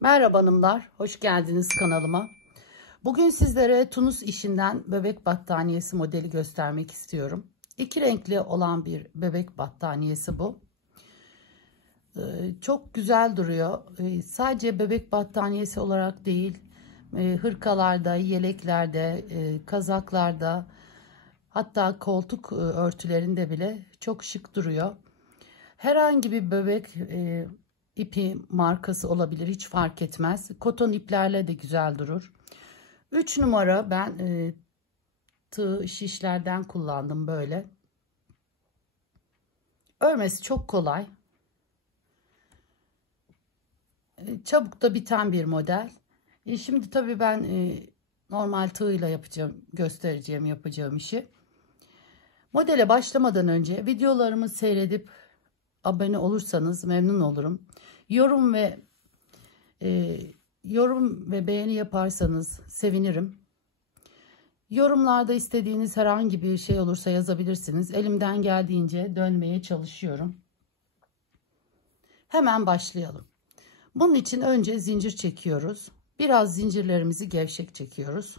Merhaba hanımlar, hoş geldiniz kanalıma. Bugün sizlere Tunus işinden bebek battaniyesi modeli göstermek istiyorum. İki renkli olan bir bebek battaniyesi bu. Çok güzel duruyor. Sadece bebek battaniyesi olarak değil, hırkalarda, yeleklerde, kazaklarda, hatta koltuk örtülerinde bile çok şık duruyor. Herhangi bir bebek ipi markası olabilir, hiç fark etmez. Koton iplerle de güzel durur. 3 numara ben tığ şişlerden kullandım böyle. Örmesi çok kolay. Çabuk da biten bir model. Şimdi tabii ben normal tığla yapacağım, göstereceğim yapacağım işi. Modele başlamadan önce videolarımı seyredip abone olursanız memnun olurum. E, yorum ve beğeni yaparsanız sevinirim. Yorumlarda istediğiniz herhangi bir şey olursa yazabilirsiniz. Elimden geldiğince dönmeye çalışıyorum. Hemen başlayalım. Bunun için önce zincir çekiyoruz. Biraz zincirlerimizi gevşek çekiyoruz.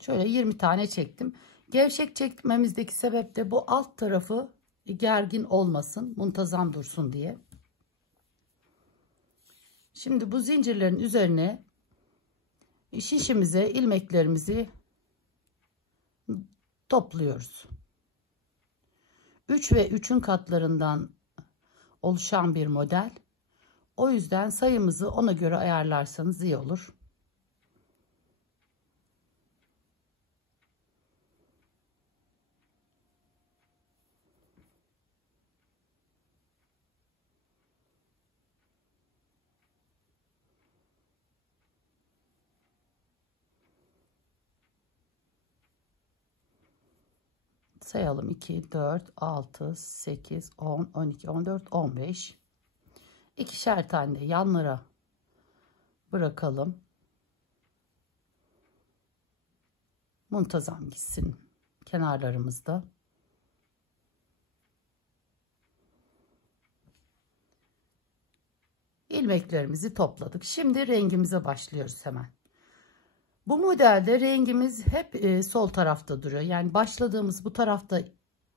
Şöyle 20 tane çektim. Gevşek çekmemizdeki sebep de bu alt tarafı gergin olmasın, muntazam dursun diye. Şimdi bu zincirlerin üzerine şişimize ilmeklerimizi topluyoruz. 3 ve 3'ün katlarından oluşan bir model. O yüzden sayımızı ona göre ayarlarsanız iyi olur. Sayalım: 2, 4, 6, 8, 10, 12, 14, 15. İkişer tane de yanlara bırakalım. Muntazam gitsin kenarlarımızda. İlmeklerimizi topladık. Şimdi rengimize başlıyoruz hemen. Bu modelde rengimiz hep sol tarafta duruyor. Yani başladığımız bu tarafta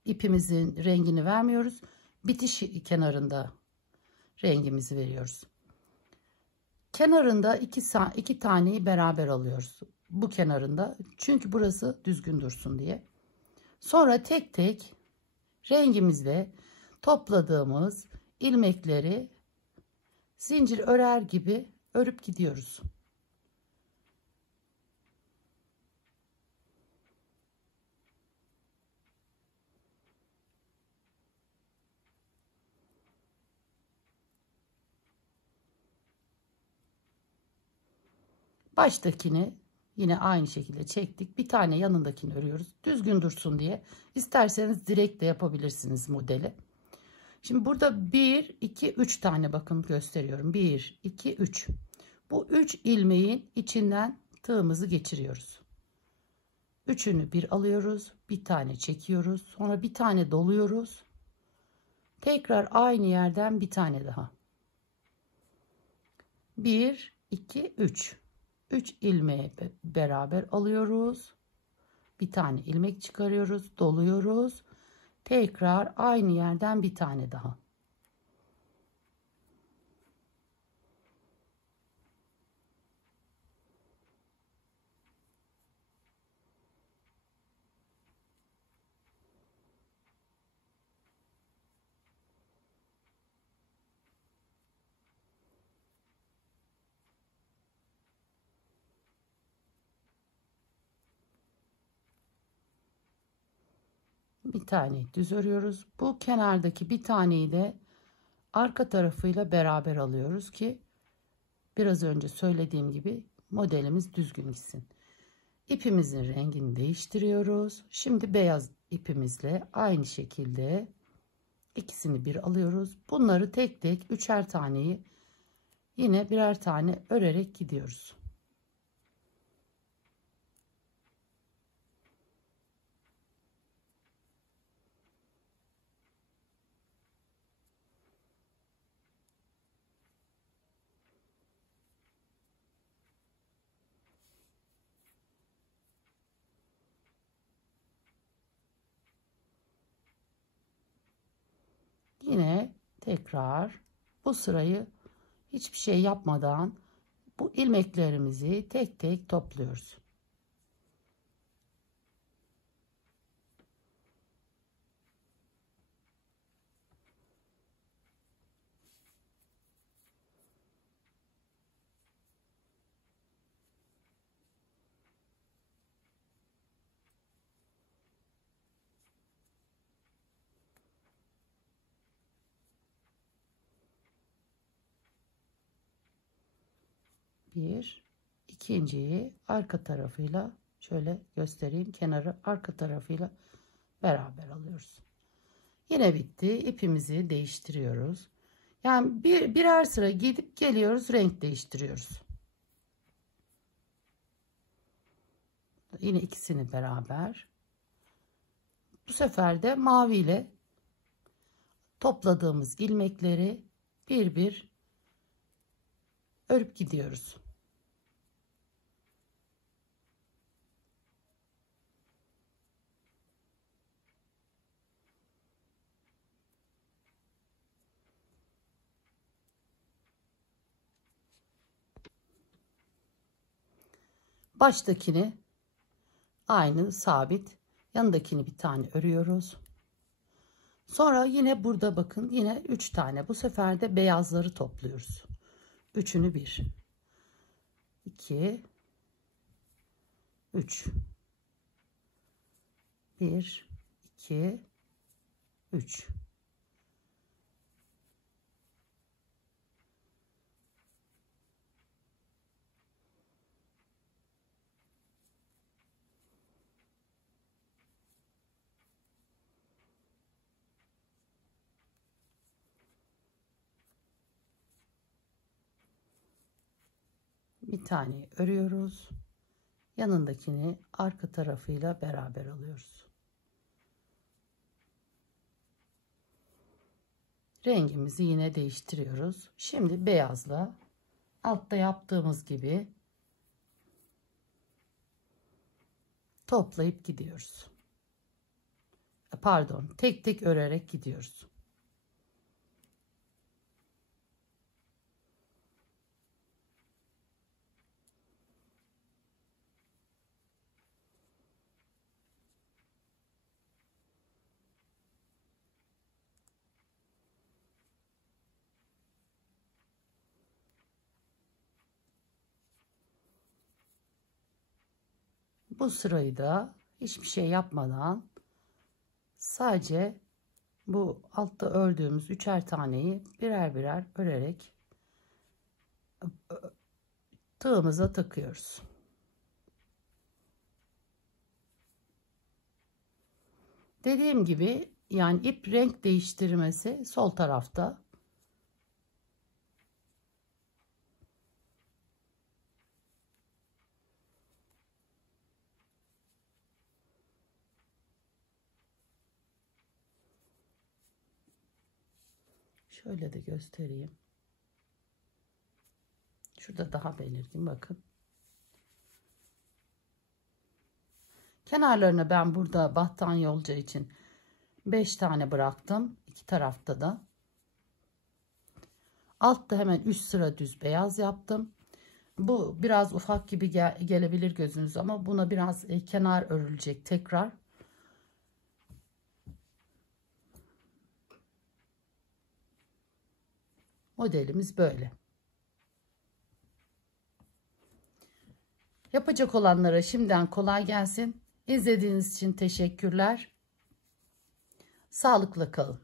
ipimizin rengini vermiyoruz. Bitiş kenarında rengimizi veriyoruz. Kenarında iki taneyi beraber alıyoruz. Bu kenarında. Çünkü burası düzgün dursun diye. Sonra tek tek rengimizle topladığımız ilmekleri zincir örer gibi örüp gidiyoruz. Baştakini yine aynı şekilde çektik. Bir tane yanındakini örüyoruz. Düzgün dursun diye. İsterseniz direkt de yapabilirsiniz modeli. Şimdi burada 1, 2, 3 tane bakın gösteriyorum. 1, 2, 3. Bu 3 ilmeğin içinden tığımızı geçiriyoruz. Üçünü bir alıyoruz. Bir tane çekiyoruz. Sonra bir tane doluyoruz. Tekrar aynı yerden bir tane daha. 1, 2, 3. 3 ilmeği beraber alıyoruz. Bir tane ilmek çıkarıyoruz, doluyoruz. Tekrar aynı yerden bir tane daha. Bir tane düz örüyoruz. Bu kenardaki bir taneyi de arka tarafıyla beraber alıyoruz ki biraz önce söylediğim gibi modelimiz düzgün gitsin. İpimizin rengini değiştiriyoruz. Şimdi beyaz ipimizle aynı şekilde İkisini bir alıyoruz. Bunları tek tek üçer taneyi yine birer tane örerek gidiyoruz. Yine tekrar bu sırayı hiçbir şey yapmadan bu ilmeklerimizi tek tek topluyoruz. Bir, ikinciyi arka tarafıyla şöyle göstereyim, kenarı arka tarafıyla beraber alıyoruz. Yine bitti. İpimizi değiştiriyoruz. Yani birer sıra gidip geliyoruz, renk değiştiriyoruz. Yine ikisini beraber. Bu sefer de mavi ile topladığımız ilmekleri bir bir örüp gidiyoruz. Baştakini aynı sabit, yanındakini bir tane örüyoruz. Sonra yine burada bakın, yine 3 tane, bu sefer de beyazları topluyoruz. Üçünü bir, 2, 3, 1, 2, 3. Bir tane örüyoruz. Yanındakini arka tarafıyla beraber alıyoruz. Rengimizi yine değiştiriyoruz. Şimdi beyazla altta yaptığımız gibi toplayıp gidiyoruz. Pardon, tek tek örerek gidiyoruz. Bu sırayı da hiçbir şey yapmadan sadece bu altta ördüğümüz üçer taneyi birer birer örerek tığımıza takıyoruz. Dediğim gibi yani ip renk değiştirmesi sol tarafta. Şöyle de göstereyim. Şurada daha belirgin bakın. Kenarlarına ben burada battaniye olacağı için 5 tane bıraktım. İki tarafta da. Altta hemen 3 sıra düz beyaz yaptım. Bu biraz ufak gibi gelebilir gözünüz ama buna biraz kenar örülecek tekrar. Modelimiz böyle. Yapacak olanlara şimdiden kolay gelsin. İzlediğiniz için teşekkürler. Sağlıkla kalın.